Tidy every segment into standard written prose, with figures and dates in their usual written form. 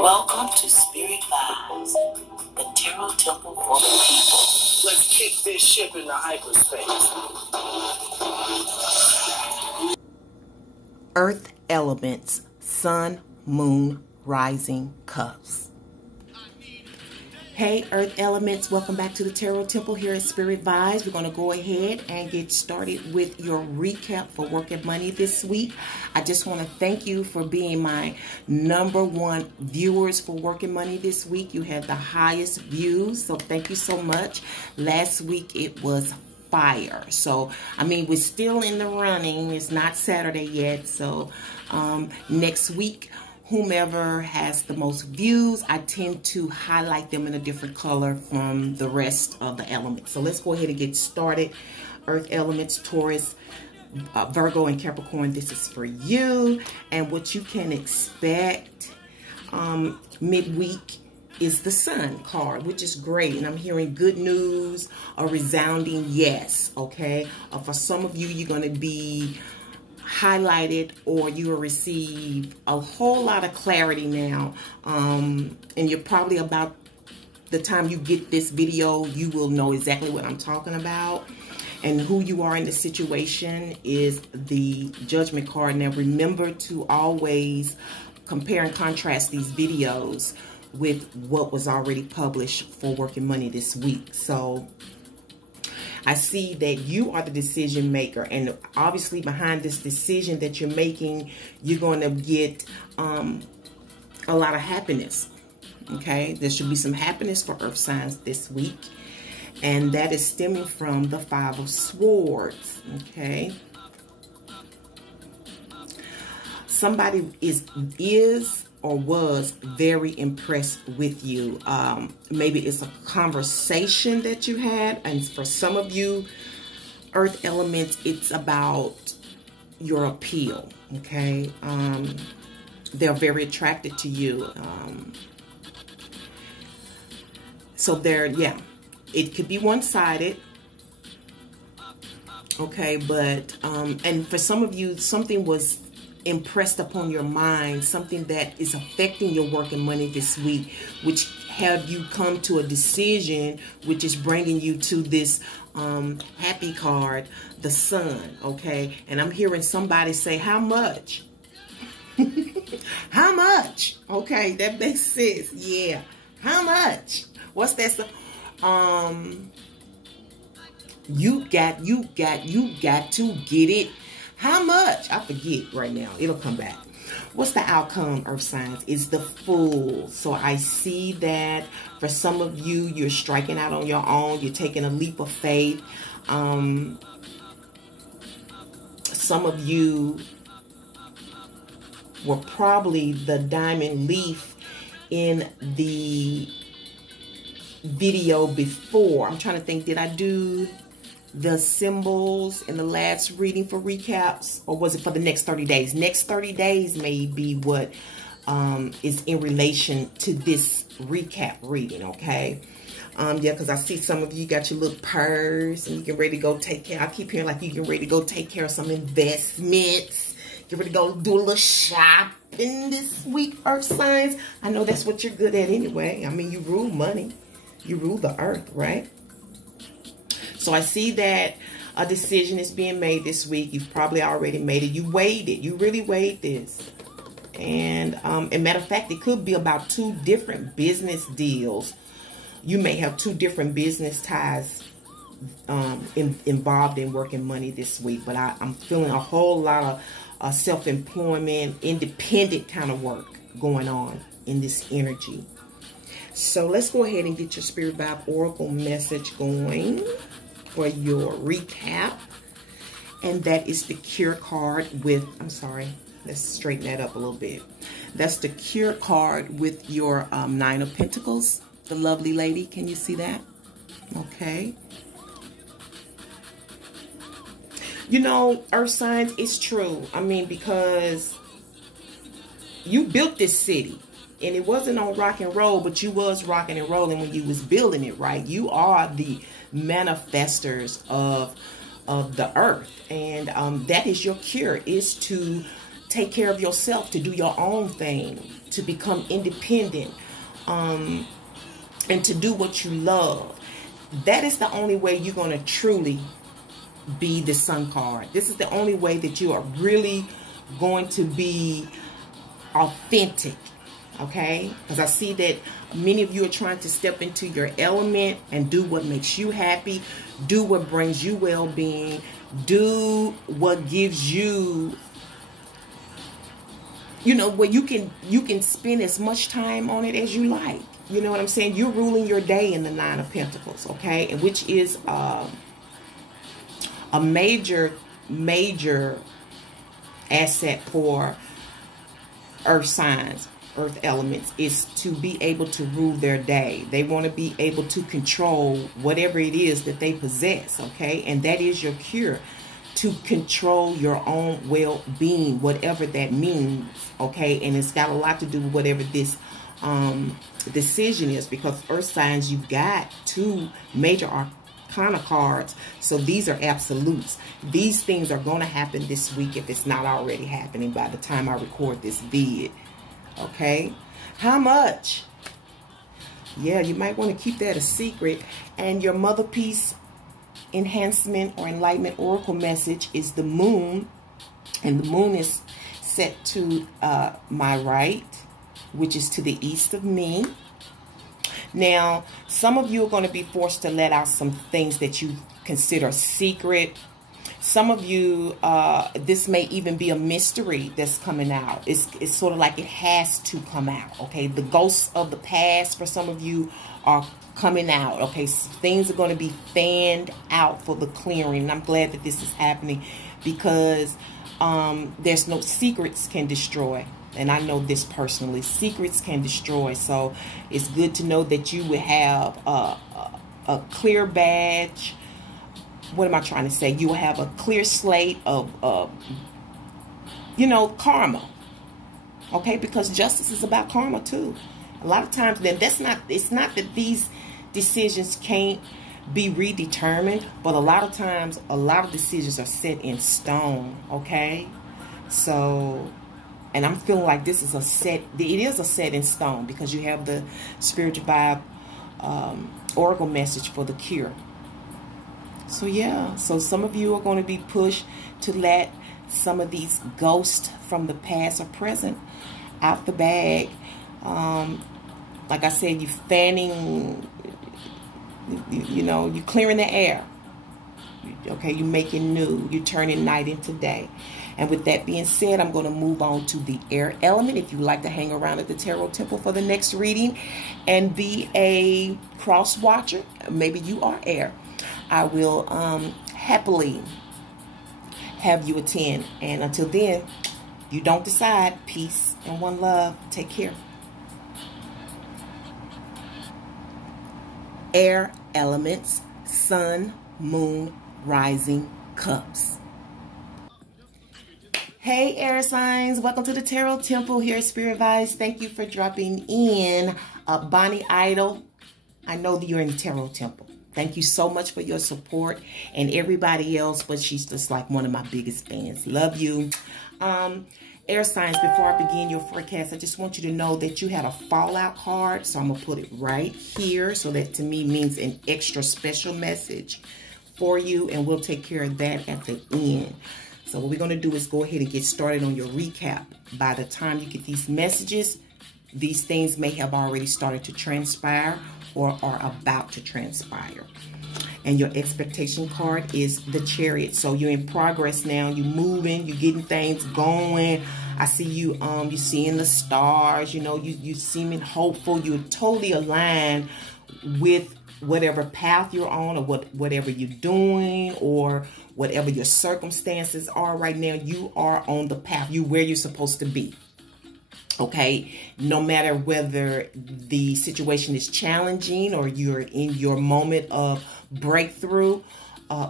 Welcome to Spirit Vibes, the tarot temple for the people. Let's kick this ship into hyperspace. Earth elements, sun, moon, rising, cusp. Hey Earth elements, welcome back to the Tarot Temple here at Spirit Vibes. We're going to go ahead and get started with your recap for work and money this week. I just want to thank you for being my #1 viewers for work and money this week. You had the highest views, so thank you so much. Last week it was fire. So, I mean, we're still in the running. It's not Saturday yet. So, next week, whomever has the most views, I tend to highlight them in a different color from the rest of the elements. So let's go ahead and get started. Earth elements, Taurus, Virgo, and Capricorn, this is for you. And what you can expect midweek is the Sun card, which is great. And I'm hearing good news, a resounding yes, okay? For some of you, you're going to be highlighted, or you will receive a whole lot of clarity now, and you're probably, about the time you get this video, you will know exactly what I'm talking about and who you are in the situation. Is the Judgment card. Now remember to always compare and contrast these videos with what was already published for work and money this week. So I see that you are the decision maker, and obviously behind this decision that you're making, you're going to get a lot of happiness, okay? There should be some happiness for Earth signs this week, and that is stemming from the 5 of Swords, okay? Somebody is or was very impressed with you. Maybe it's a conversation that you had, and for some of you Earth elements, it's about your appeal, okay? They're very attracted to you. So they're, yeah, it could be one-sided, okay? But and for some of you, something was impressed upon your mind, something that is affecting your work and money this week, which have you come to a decision, which is bringing you to this happy card, the Sun, okay? And I'm hearing somebody say, how much? How much? Okay, that makes sense. Yeah, how much? What's that? You got to get it. How much? I forget right now. It'll come back. What's the outcome, Earth signs? It's the Fool. So I see that for some of you, you're striking out on your own. You're taking a leap of faith. Some of you were probably the diamond leaf in the video before. I'm trying to think, did I do the symbols in the last reading for recaps, or was it for the next 30 days? Next 30 days may be what is in relation to this recap reading, okay? Yeah, because I see some of you got your little purse and you get ready to go take care. I keep hearing like you get ready to go take care of some investments. Get ready to go do a little shopping this week, Earth signs. I know that's what you're good at anyway. I mean, you rule money. You rule the earth, right? So I see that a decision is being made this week. You've probably already made it. You weighed it. You really weighed this. And matter of fact, it could be about 2 different business deals. You may have 2 different business ties involved in work and money this week. But I'm feeling a whole lot of self-employment, independent kind of work going on in this energy. So let's go ahead and get your Spirit Vibe Oracle message going for your recap. And that is the Cure card with, I'm sorry, let's straighten that up a little bit. That's the Cure card with your 9 of Pentacles, the lovely lady. Can you see that? Okay. You know, Earth signs, it's true. I mean, because you built this city. And it wasn't on rock and roll, but you was rocking and rolling when you was building it, right? You are the manifestors of the earth. And that is your cure, is to take care of yourself, to do your own thing, to become independent, and to do what you love. That is the only way you're going to truly be the Sun card. This is the only way that you are really going to be authentic. Okay? Because I see that many of you are trying to step into your element and do what makes you happy, do what brings you well-being, do what gives you, you know, where you can spend as much time on it as you like. You know what I'm saying? You're ruling your day in the Nine of Pentacles, okay? And which is a major asset for earth signs, earth elements, is to be able to rule their day. They want to be able to control whatever it is that they possess, okay? And that is your cure, to control your own well-being, whatever that means, okay? And it's got a lot to do with whatever this decision is, because earth signs, you've got two major arcana cards, so these are absolutes. These things are going to happen this week if it's not already happening by the time I record this vid, okay? How much? Yeah, you might want to keep that a secret. And your mother piece enhancement or enlightenment oracle message is the moon, and the moon is set to my right, which is to the east of me. Now, some of you are going to be forced to let out some things that you consider secret. Some of you, this may even be a mystery that's coming out. It's sort of like it has to come out, okay? The ghosts of the past for some of you are coming out, okay? So things are going to be fanned out for the clearing. And I'm glad that this is happening, because there's no secrets can destroy. And I know this personally. Secrets can destroy. So it's good to know that you will have a clear badge. What am I trying to say? You will have a clear slate of you know, karma. Okay? Because justice is about karma too. A lot of times, then it's not that these decisions can't be redetermined, but a lot of times, a lot of decisions are set in stone. Okay? So, and I'm feeling like this is a set, it is a set in stone, because you have the spiritual vibe oracle message for the cure. So yeah, so some of you are going to be pushed to let some of these ghosts from the past or present out the bag. Like I said, you're fanning, you know, you're clearing the air. Okay, you're making new, you're turning night into day. And with that being said, I'm going to move on to the air element. If you'd like to hang around at the Tarot Temple for the next reading and be a cross watcher, maybe you are air, I will happily have you attend. And until then, you don't decide. Peace and one love. Take care. Air elements, sun, moon, rising, cups. Hey, air signs. Welcome to the Tarot Temple here at Spirit Vibes. Thank you for dropping in. Bonnie Idol, I know that you're in the Tarot Temple. Thank you so much for your support, and everybody else, but she's just like one of my biggest fans. Love you. Air signs, before I begin your forecast, I just want you to know that you had a fallout card, so I'm going to put it right here. So that to me means an extra special message for you, and we'll take care of that at the end. So what we're going to do is go ahead and get started on your recap. By the time you get these messages, these things may have already started to transpire or are about to transpire. And your expectation card is the Chariot. So you're in progress now. You're moving. You're getting things going. I see you. You're seeing the stars. You know, you seeming hopeful. You're totally aligned with whatever path you're on, or whatever you're doing, or whatever your circumstances are right now. You are on the path. You're where you're supposed to be. Okay, no matter whether the situation is challenging or you're in your moment of breakthrough,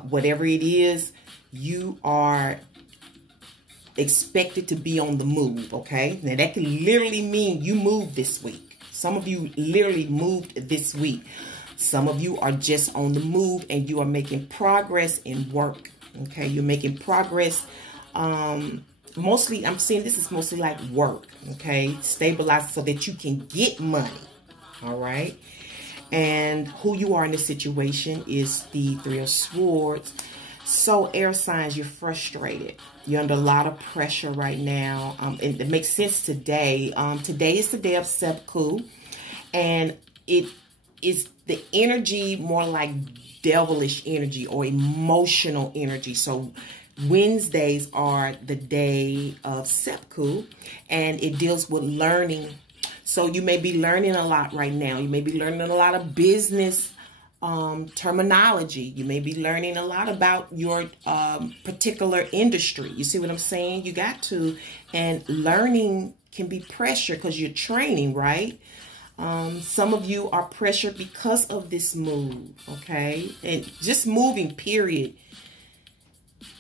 whatever it is, you are expected to be on the move. Okay, now that can literally mean you moved this week. Some of you literally moved this week. Some of you are just on the move and you are making progress in work. Okay, you're making progress mostly, I'm seeing this is mostly like work, okay? Stabilize so that you can get money, all right? And who you are in this situation is the Three of Swords. So air signs, you're frustrated. You're under a lot of pressure right now. And it makes sense today. Today is the day of Seppuku. And it is the energy more like devilish energy or emotional energy. So Wednesdays are the day of Seppuku. And it deals with learning. So you may be learning a lot right now. You may be learning a lot of business terminology. You may be learning a lot about your particular industry. You see what I'm saying? You got to. And learning can be pressure because you're training, right? Some of you are pressured because of this move, okay? And just moving, period,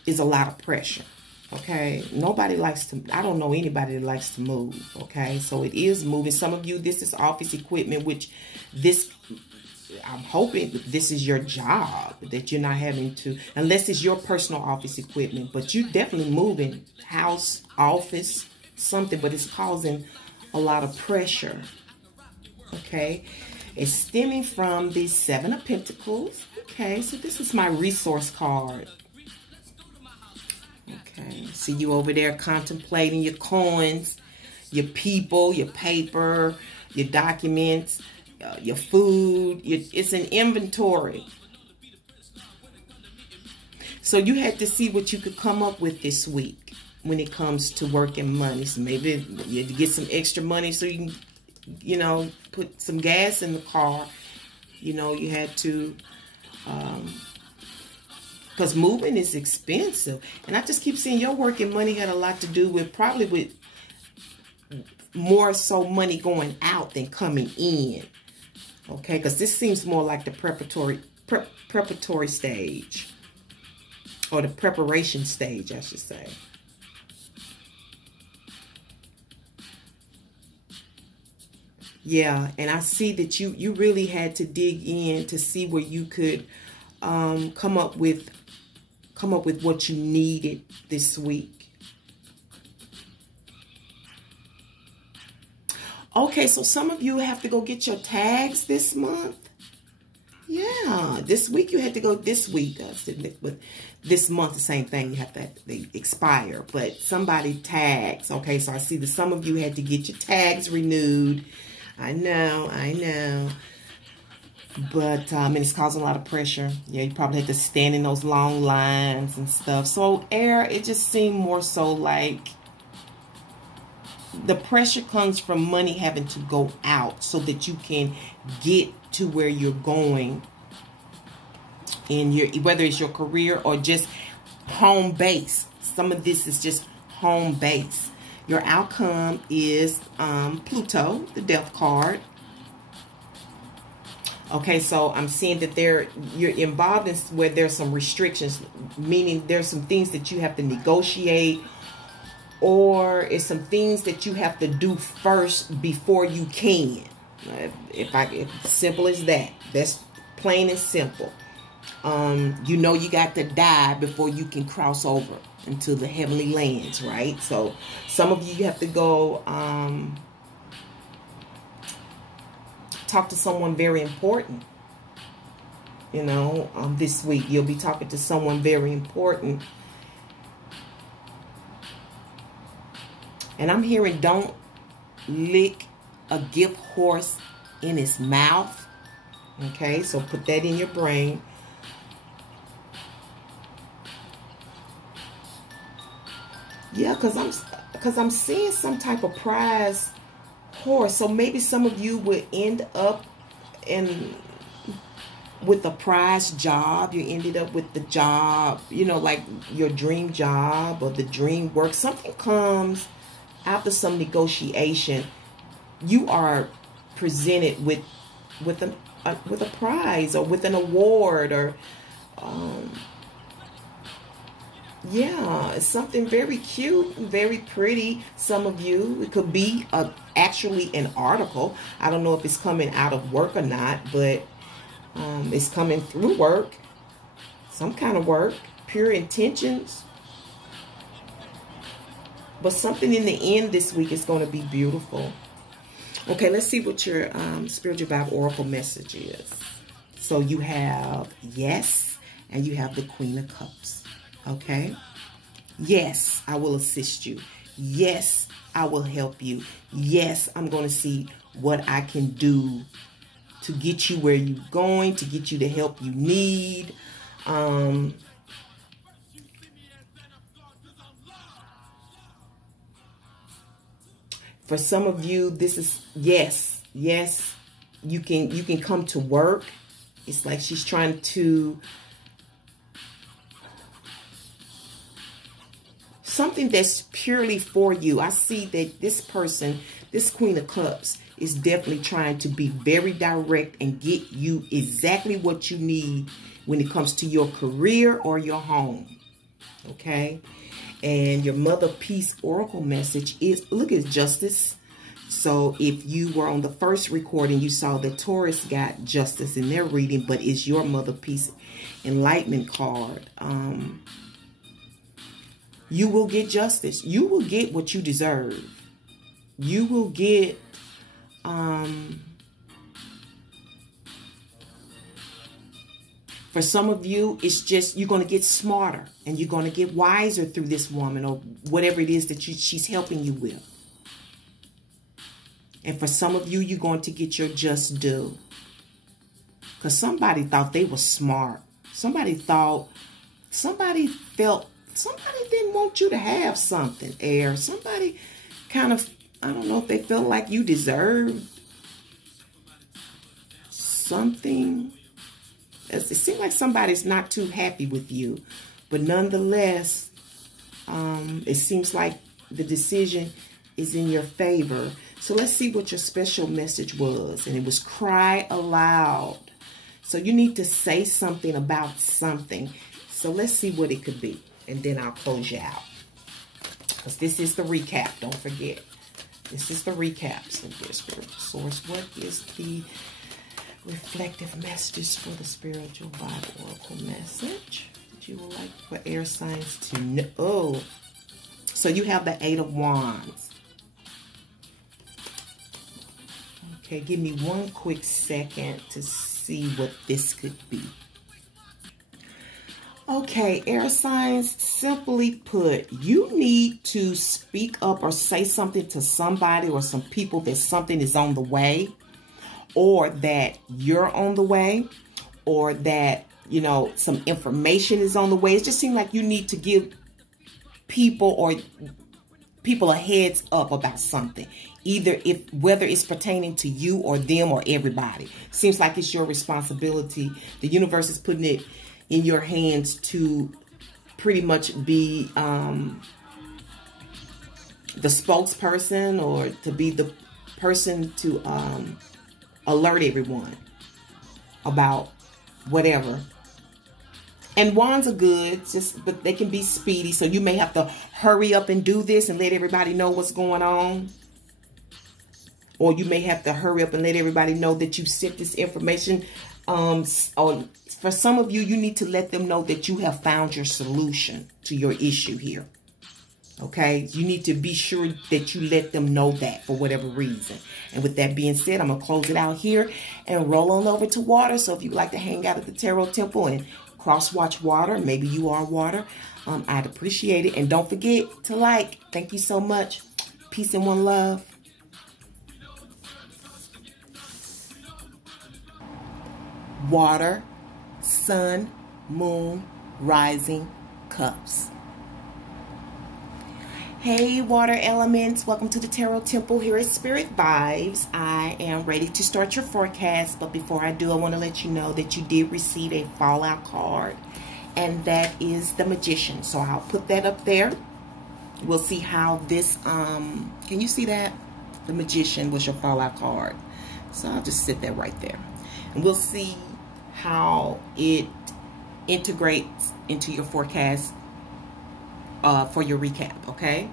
is a lot of pressure. Okay, nobody likes to, I don't know anybody that likes to move, okay? So it is moving. Some of you, this is office equipment, which this, I'm hoping this is your job, that you're not having to, unless it's your personal office equipment, but you definitely moving, house, office, something, but it's causing a lot of pressure, okay? It's stemming from the Seven of Pentacles, okay? So this is my resource card. Okay, see you over there contemplating your coins, your people, your paper, your documents, your food. It's an inventory. So you had to see what you could come up with this week when it comes to work and money. So maybe you had to get some extra money so you can, you know, put some gas in the car. You know, you had to... because moving is expensive. And I just keep seeing your work and money had a lot to do with, probably with more so money going out than coming in. Okay, because this seems more like the preparatory stage. Or the preparation stage, I should say. Yeah, and I see that you really had to dig in to see where you could come up with what you needed this week. Okay, so some of you have to go get your tags this month. Yeah, this week you had to go this week. But this month, the same thing. You have to, they expire. But somebody tags. Okay, so I see that some of you had to get your tags renewed. I know. But, and it's causing a lot of pressure. Yeah, you probably had to stand in those long lines and stuff. So, air, it just seemed more so like the pressure comes from money having to go out so that you can get to where you're going in your, whether it's your career or just home base. Some of this is just home base. Your outcome is Pluto, the death card. Okay, so I'm seeing that you're involved in where there's some restrictions, meaning there's some things that you have to negotiate, or it's some things that you have to do first before you can. If simple as that. That's plain and simple. You know you got to die before you can cross over into the heavenly lands, right? So some of you have to go talk to someone very important. You know, this week you'll be talking to someone very important. And I'm hearing, don't lick a gift horse in his mouth. Okay, so put that in your brain. Yeah, because I'm seeing some type of prize horse. So maybe some of you would end up with a prize job. You ended up with the job, you know, like your dream job or the dream work. Something comes after some negotiation. You are presented with a prize or with an award, or yeah, it's something very cute, very pretty. Some of you, it could be actually an article. I don't know if it's coming out of work or not, but it's coming through work, some kind of work, pure intentions. But something in the end this week is going to be beautiful. Okay, let's see what your Spiritual Vibe Oracle message is. So you have yes, and you have the Queen of Cups. Okay? Yes, I will assist you. Yes, I will help you. Yes, I'm going to see what I can do to get you where you're going, to get you the help you need. For some of you, this is yes, yes. You can come to work. It's like she's trying to something that's purely for you. I see that this person, this Queen of Cups, is definitely trying to be very direct and get you exactly what you need when it comes to your career or your home. Okay? And your Mother Peace Oracle message is, look at Justice. So if you were on the first recording, you saw that Taurus got Justice in their reading, but it's your Mother Peace Enlightenment card. You will get justice. You will get what you deserve. You will get for some of you, it's just you're going to get smarter and you're going to get wiser through this woman or whatever it is that she's helping you with. And for some of you, you're going to get your just due. Because somebody thought they were smart. Somebody felt, somebody didn't want you to have something, air. Somebody kind of, I don't know if they felt like you deserved something. It seems like somebody's not too happy with you. But nonetheless, it seems like the decision is in your favor. So let's see what your special message was. And it was cry aloud. So you need to say something about something. So let's see what it could be. And then I'll close you out. Because this is the recap. Don't forget. This is the recap. So dear Spirit Source, what is the reflective messages for the Spiritual Vibe Oracle message that you would like for air signs to know? Oh, so you have the 8 of Wands. Okay, give me one quick second to see what this could be. Okay, air signs, simply put, you need to speak up or say something to somebody or some people that something is on the way, or that you're on the way, or that, you know, some information is on the way. It just seems like you need to give people a heads up about something, whether it's pertaining to you or them or everybody. Seems like it's your responsibility. The universe is putting it in your hands to pretty much be the spokesperson, or to be the person to alert everyone about whatever. And wands are good, but they can be speedy. So you may have to hurry up and do this and let everybody know what's going on. Or you may have to hurry up and let everybody know that you sent this information. Or for some of you, you need to let them know that you have found your solution to your issue here. Okay? You need to be sure that you let them know that for whatever reason. And with that being said, I'm going to close it out here and roll on over to water. So if you'd like to hang out at the Tarot Temple and cross-watch water, maybe you are water, I'd appreciate it. And don't forget to like. Thank you so much. Peace and one love. Water, sun, moon, rising, cups. Hey, water elements. Welcome to the Tarot Temple here at Spirit Vibes. I am ready to start your forecast, but before I do, I want to let you know that you did receive a fallout card, and that is the Magician. So I'll put that up there. We'll see how this, can you see that? The Magician was your fallout card. So I'll just sit that right there. And we'll see how it integrates into your forecast for your recap, okay?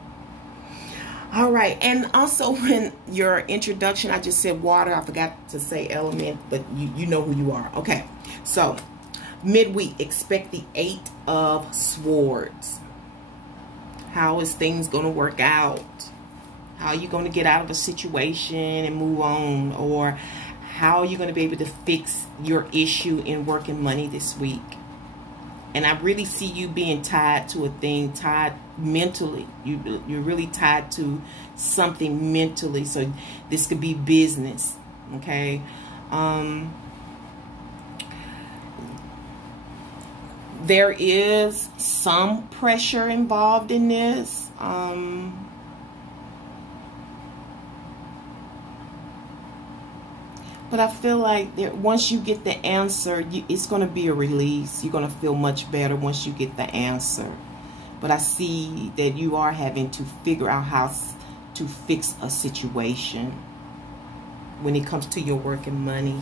All right, and also in your introduction, I just said water. I forgot to say element, but you know who you are. Okay, so midweek, expect the 8 of Swords. How is things going to work out? How are you going to get out of a situation and move on? Or how are you going to be able to fix your issue in work and money this week? And I really see you being tied to a thing, tied mentally. You're really tied to something mentally. So this could be business, okay? There is some pressure involved in this. But I feel like once you get the answer, it's going to be a release. You're going to feel much better once you get the answer. But I see that you are having to figure out how to fix a situation when it comes to your work and money.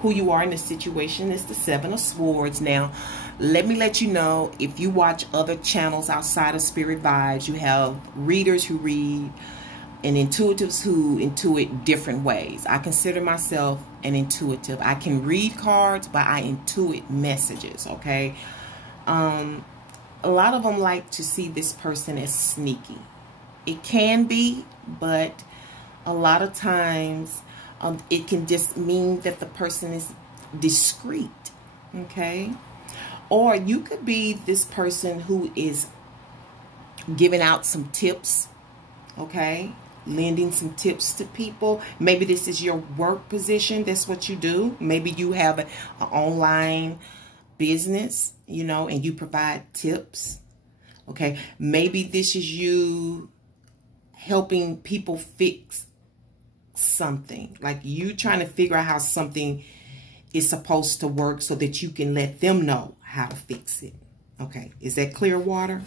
Who you are in the situation is the Seven of Swords. Now, let me let you know, if you watch other channels outside of Spirit Vibes, you have readers who read and intuitives who intuit different ways. I consider myself an intuitive. I can read cards, but I intuit messages, okay? A lot of them like to see this person as sneaky. It can be, but a lot of times it can just mean that the person is discreet, okay? Or you could be this person who is giving out some tips, okay? Lending some tips to people. Maybe this is your work position. That's what you do. Maybe you have an online business, you know, and you provide tips. Okay. Maybe this is you helping people fix something. Like you trying to figure out how something is supposed to work so that you can let them know how to fix it. Okay. Is that clear water?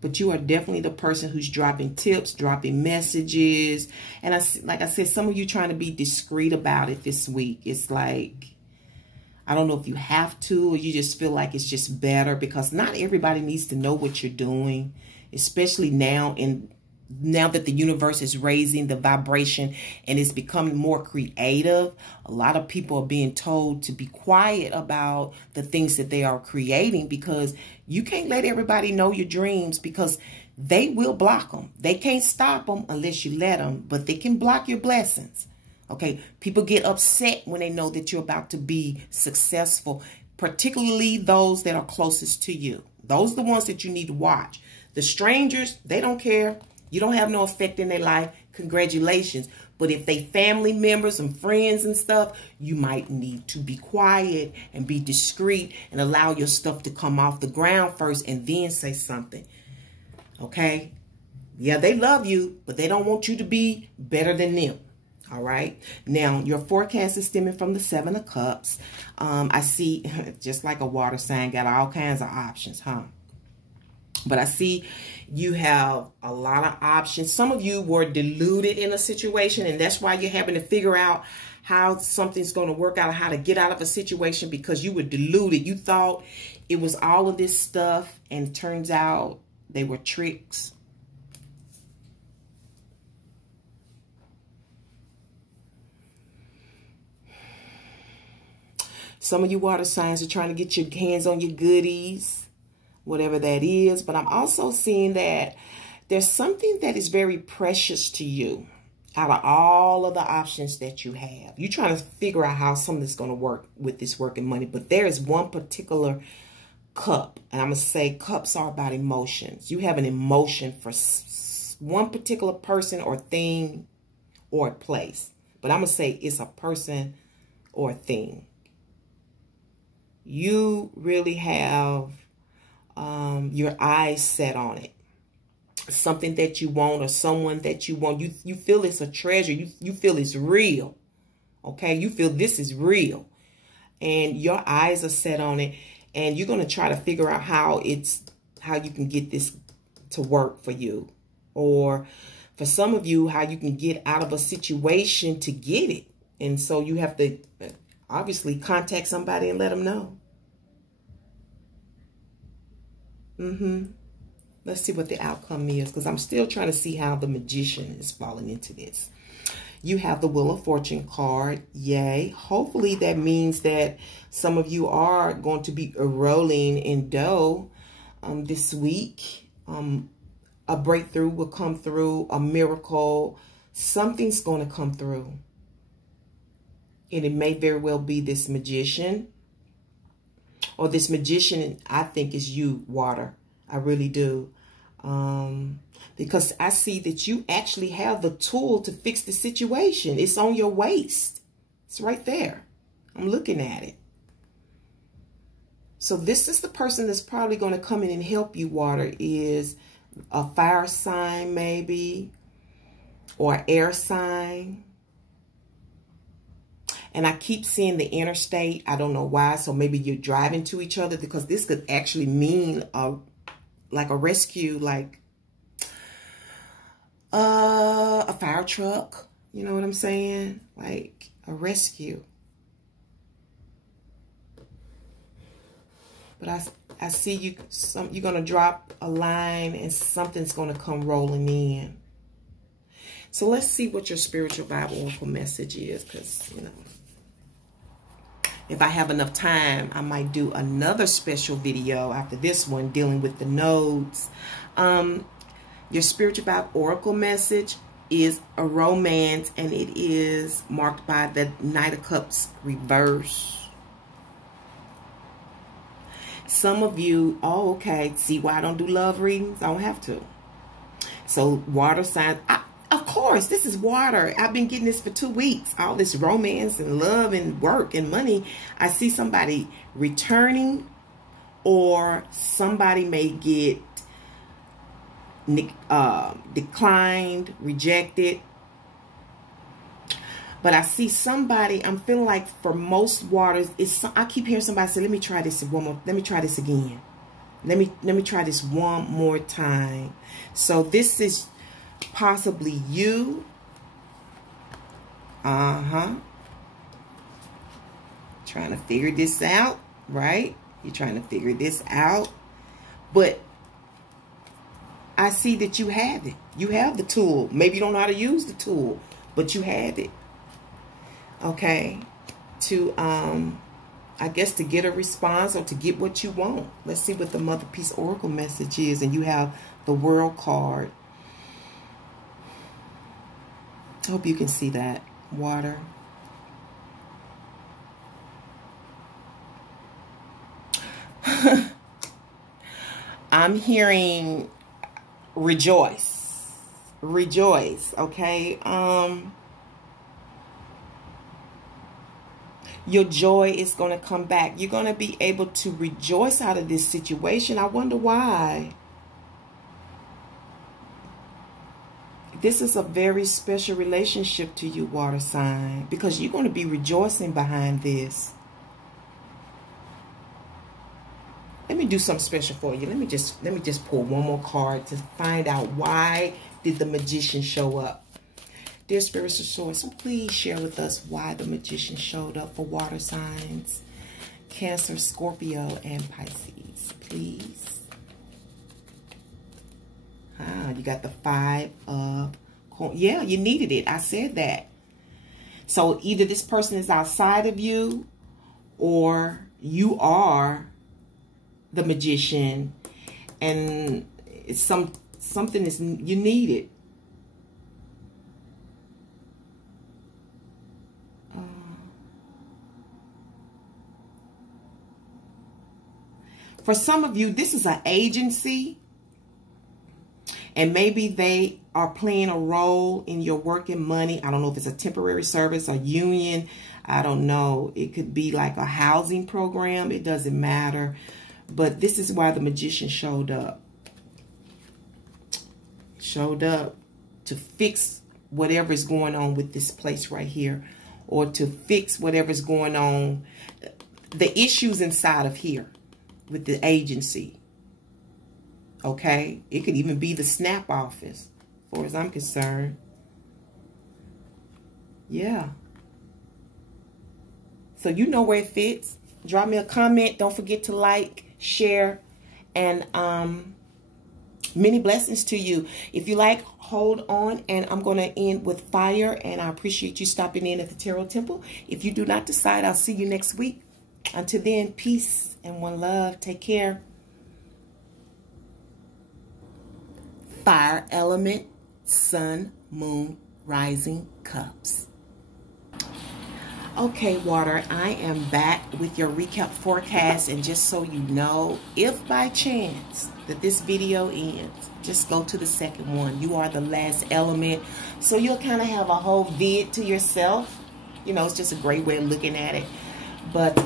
But you are definitely the person who's dropping tips, dropping messages. And like I said, some of you trying to be discreet about it this week. It's like, I don't know if you have to or you just feel like it's just better, because not everybody needs to know what you're doing, especially now that the universe is raising the vibration and it's becoming more creative. A lot of people are being told to be quiet about the things that they are creating, because you can't let everybody know your dreams, because they will block them. They can't stop them unless you let them, but they can block your blessings. Okay, people get upset when they know that you're about to be successful, particularly those that are closest to you. Those are the ones that you need to watch. The strangers, they don't care. You don't have no effect in their life. Congratulations. But if they family members and friends and stuff, you might need to be quiet and be discreet and allow your stuff to come off the ground first and then say something. Okay? Yeah, they love you, but they don't want you to be better than them. All right? Now, your forecast is stemming from the Seven of Cups. I see, just like a water sign, got all kinds of options, huh? But I see you have a lot of options. Some of you were deluded in a situation, and that's why you're having to figure out how something's going to work out, how to get out of a situation, because you were deluded. You thought it was all of this stuff, and it turns out they were tricks. Some of you water signs are trying to get your hands on your goodies, whatever that is. But I'm also seeing that there's something that is very precious to you out of all of the options that you have. You're trying to figure out how something's going to work with this work and money. But there is one particular cup, and I'm going to say cups are about emotions. You have an emotion for one particular person or thing or place. But I'm going to say it's a person or a thing. You really have your eyes set on it. Something that you want or someone that you want. You feel it's a treasure. You feel it's real. Okay? You feel this is real. And your eyes are set on it. And you're going to try to figure out how you can get this to work for you. Or for some of you, how you can get out of a situation to get it. And so you have to obviously contact somebody and let them know. Let's see what the outcome is, because I'm still trying to see how the Magician is falling into this. You have the Wheel of Fortune card. Yay. Hopefully that means that some of you are going to be rolling in dough this week. A breakthrough will come through, a miracle. Something's going to come through. And it may very well be this magician. Or this magician, I think, is you, water. I really do. Because I see that you actually have the tool to fix the situation. It's on your waist. It's right there. I'm looking at it. So this is the person that's probably going to come in and help you, water, is a fire sign maybe, or air sign. And I keep seeing the interstate. I don't know why. So maybe you're driving to each other, because this could actually mean like a rescue, like a fire truck. You know what I'm saying? Like a rescue. But I see you're going to drop a line and something's going to come rolling in. So let's see what your spiritual Bible Oracle message is, because, you know, if I have enough time, I might do another special video after this one dealing with the nodes. Your spiritual Bible Oracle message is a romance, and it is marked by the Knight of Cups reverse. Some of you, oh, okay, see why I don't do love readings? I don't have to. So water signs, of course, this is water. I've been getting this for 2 weeks. All this romance and love and work and money. I see somebody returning, or somebody may get declined, rejected. But I see somebody, I'm feeling like for most waters, I keep hearing somebody say, let me try this one more, let me try this again. Let me try this one more time. So this is possibly you. Trying to figure this out, right? You're trying to figure this out. But I see that you have it. You have the tool. Maybe you don't know how to use the tool, but you have it. Okay? To, I guess, to get a response or to get what you want. Let's see what the Mother Peace Oracle message is. And you have the World card. I hope you can see that. Water. I'm hearing rejoice. Rejoice, okay? Your joy is going to come back. You're going to be able to rejoice out of this situation. I wonder why. This is a very special relationship to you, water sign, because you're going to be rejoicing behind this. Let me do something special for you. Let me just pull one more card to find out why did the magician show up. Dear spirits of source, please share with us why the magician showed up for water signs, Cancer, Scorpio, and Pisces. Please. You got the 5 of coins. Yeah, you needed it. I said that. So either this person is outside of you, or you are the magician, and it's something is you need it. For some of you, this is an agency, and maybe they are playing a role in your work and money. I don't know if it's a temporary service, a union. I don't know. It could be like a housing program. It doesn't matter. But this is why the magician showed up. Showed up to fix whatever is going on with this place right here, or to fix whatever's going on, the issues inside of here with the agency. Okay? It could even be the SNAP office, as far as I'm concerned. Yeah. So you know where it fits. Drop me a comment. Don't forget to like, share, and Many blessings to you. If you like, hold on, and I'm going to end with fire, and I appreciate you stopping in at the Tarot Temple. If you do not decide, I'll see you next week. Until then, peace and one love. Take care. Fire element, sun, moon, rising, cups. Okay, water, I am back with your recap forecast, and just so you know, if by chance that this video ends, just go to the second one. You are the last element, so you'll kind of have a whole vid to yourself. You know, it's just a great way of looking at it. But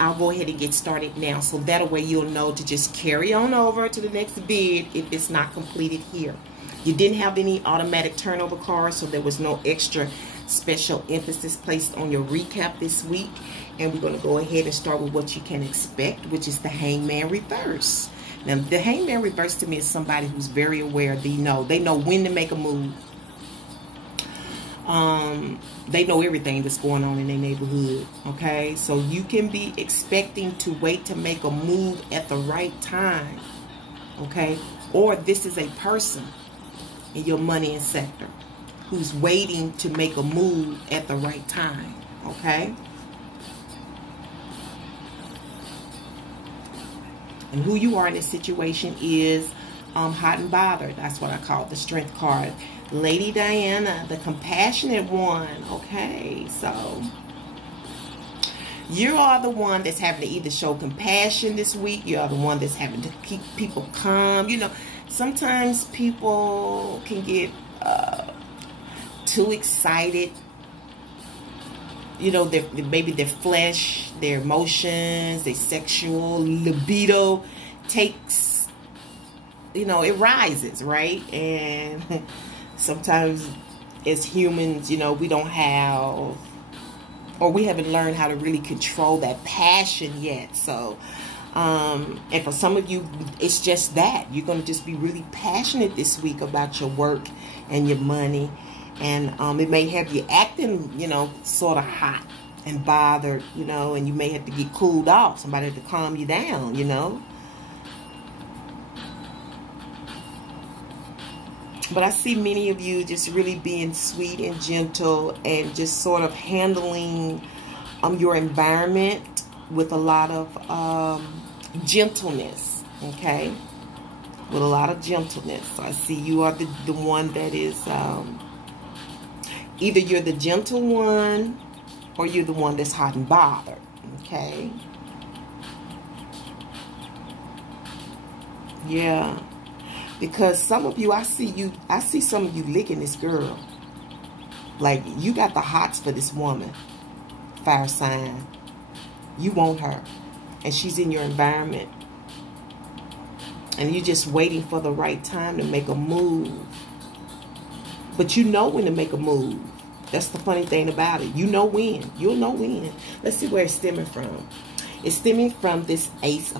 I'll go ahead and get started now, so that way you'll know to just carry on over to the next vid if it's not completed here. You didn't have any automatic turnover cards, so there was no extra special emphasis placed on your recap this week. And we're going to go ahead and start with what you can expect, which is the Hangman reverse. Now, the Hangman reverse to me is somebody who's very aware. They know when to make a move. They know everything that's going on in their neighborhood. Okay, so you can be expecting to wait to make a move at the right time. Okay, or this is a person in your money and sector who's waiting to make a move at the right time. Okay, and who you are in this situation is hot and bothered. That's what I call the strength card. Lady Diana, the compassionate one. Okay, so you are the one that's having to either show compassion this week. You are the one that's having to keep people calm. You know, sometimes people can get too excited. You know, maybe their flesh, their emotions, their sexual libido takes, you know, it rises, right? And sometimes as humans, you know, we don't have, or we haven't learned how to really control that passion yet. So, and for some of you, it's just that. You're going to just be really passionate this week about your work and your money. And it may have you acting, you know, sort of hot and bothered, you know, and you may have to get cooled off. Somebody have to calm you down, you know. But I see many of you just really being sweet and gentle and just sort of handling your environment with a lot of gentleness, okay? With a lot of gentleness. So I see you are the one that is, either you're the gentle one or you're the one that's hot and bothered, okay? Yeah. Because some of you, I see some of you licking this girl. Like, you got the hots for this woman. Fire sign. You want her. And she's in your environment. And you're just waiting for the right time to make a move. But you know when to make a move. That's the funny thing about it. You know when. You'll know when. Let's see where it's stemming from. It's stemming from this Ace of